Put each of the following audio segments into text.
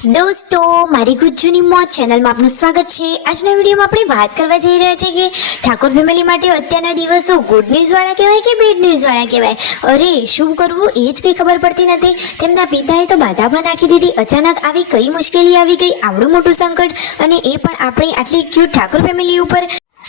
દોસ્તો, મારી ગુજ્જુની મોજ ચેનલમાં આપનું સ્વાગત છે। આજના વિડીયોમાં આપણે વાત કરવા જઈ રહ્યા છીએ કે ઠાકોર ફેમિલી માટે અત્યારના દિવસો ગુડ ન્યૂઝ વાળા કહેવાય કે બેડ ન્યૂઝ વાળા કહેવાય। અરે શું કરવું એ જ કંઈ ખબર પડતી નથી। તેમના પિતાએ તો બાધા પણ નાખી દીધી। અચાનક આવી કઈ મુશ્કેલી આવી ગઈ, આવડું મોટું સંકટ, અને એ પણ આપણી આટલી ક્યુટ ઠાકોર ફેમિલી ઉપર,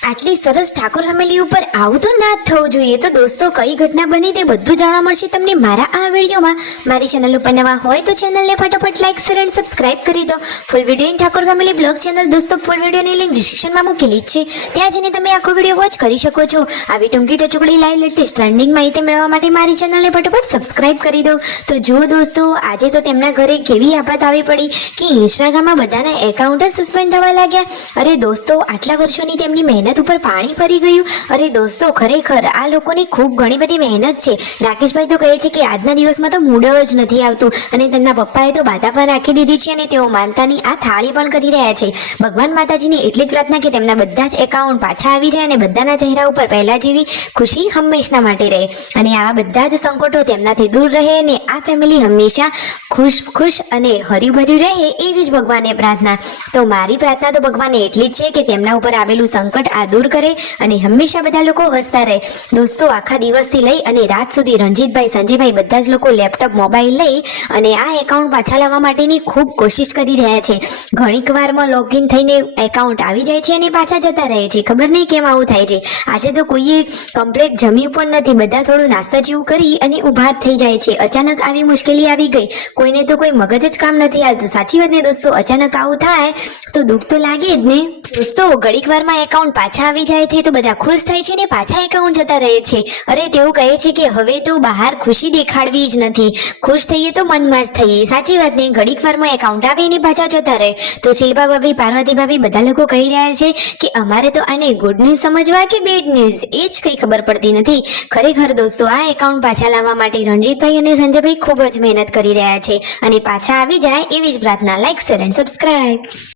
આટલી સરસ ઠાકોર ફેમિલી ઉપર આવું તો ના જ થવું જોઈએ। તો દોસ્તો, કઈ ઘટના બની તે બધું જાણવા મળશે તમને મારા આ વિડીયોમાં। મારી ચેનલ ઉપર નવા હોય તો ચેનલને ફટાફટ લાઈક, શેર અને સબસ્ક્રાઇબ કરી દો। Full video in Thakor family blog channel દોસ્તો, ફૂલ વિડીયોની લિંક ડિસ્ક્રિપ્શનમાં મૂકેલી જ છે, ત્યાં જઈને તમે આખો વિડીયો વોચ કરી શકો છો। આવી ટૂંકી ટચુકડી લાઈવ લેટેસ્ટ ટ્રેન્ડિંગ માહિતી મેળવવા માટે મારી ચેનલને ફટાફટ સબસ્ક્રાઇબ કરી દો। તો જુઓ દોસ્તો, આજે તો તેમના ઘરે કેવી આફત આવી પડી કે ઇન્સ્ટાગ્રામમાં બધાના એકાઉન્ટ જ સસ્પેન્ડ થવા લાગ્યા। અરે દોસ્તો, આટલા વર્ષોની તેમની મહેનત ઉપર પાણી ફરી ગયું। અરે દોસ્તો, ખરેખર આ લોકોની ખૂબ ઘણી બધી મહેનત છે। રાકેશભાઈ તો કહે છે કે આજના દિવસમાં તો મૂડ જ નથી આવતું, અને તેમના પપ્પાએ તો બાધા પણ રાખી દીધી છે, અને તેઓ માનતાની આ થાળી પણ કરી રહ્યા છે। ભગવાન માતાજીને એટલી પ્રાર્થના કે તેમના બધા જ એકાઉન્ટ પાછા આવી જાય અને બધાના ચહેરા ઉપર પહેલા જેવી ખુશી હંમેશા માટે રહે, અને આવા બધા જ સંકટો તેમનાથી દૂર રહે, અને આ ફેમિલી હંમેશા ખુશ અને હર્યુભર્યું રહે, એવી જ ભગવાનને પ્રાર્થના। તો મારી પ્રાર્થના તો ભગવાનને એટલી જ છે કે તેમના ઉપર આવેલું સંકટ આ દૂર કરે અને હંમેશા બધા લોકો હસતા રહે। દોસ્તો, આખા દિવસથી લઈ અને રાત સુધી રણજીતભાઈ, સંજયભાઈ બધા જ લોકો લેપટોપ, મોબાઈલ લઈ અને આ એકાઉન્ટ પાછા લાવવા માટેની ખૂબ કોશિશ કરી રહ્યા છે। ઘણીક વારમાં લોગિન થઈને એકાઉન્ટ આવી જાય છે અને પાછા જતા રહે છે। ખબર નહીં કેમ આવું થાય છે। આજે તો કોઈએ કમ્પ્લીટ જમ્યું પણ નથી, બધા થોડું નાસ્તા જેવું કરી અને ઊભા થઈ જાય છે। અચાનક આવી મુશ્કેલી આવી ગઈ, કોઈને તો કોઈ મગજ જ કામ નથી હાલતું। સાચી વાત ને દોસ્તો? અચાનક આવું થાય તો દુઃખ તો લાગે જ ને દોસ્તો। ઘડીક વારમાં એકાઉન્ટ પાછા આવી જાય છે તો બધા ખુશ થાય છે ને પાછા એકાઉન્ટ જતા રહે છે। અરે તેઓ કહે છે કે હવે તો બહાર ખુશી દેખાડવી જ નથી, ખુશ થઈએ તો મનમાં જ થઈએ। સાચી વાત ને? ઘડીક વારમાં એકાઉન્ટ આવે ને પાછા જતા રહે। તો શિલ્પા ભાભી, પાર્વતી ભાભી બધા લોકો કહી રહ્યા છે કે અમારે તો આને ગુડ ન્યૂઝ સમજવા કે બેડ ન્યૂઝ, એ જ કંઈ ખબર પડતી નથી। ખરેખર દોસ્તો, આ એકાઉન્ટ પાછા લાવવા માટે રણજીતભાઈ અને સંજયભાઈ ખૂબ જ મહેનત કરી રહ્યા છે, અને પાછા આવી જાય એવી જ પ્રાર્થના। Like, share and subscribe.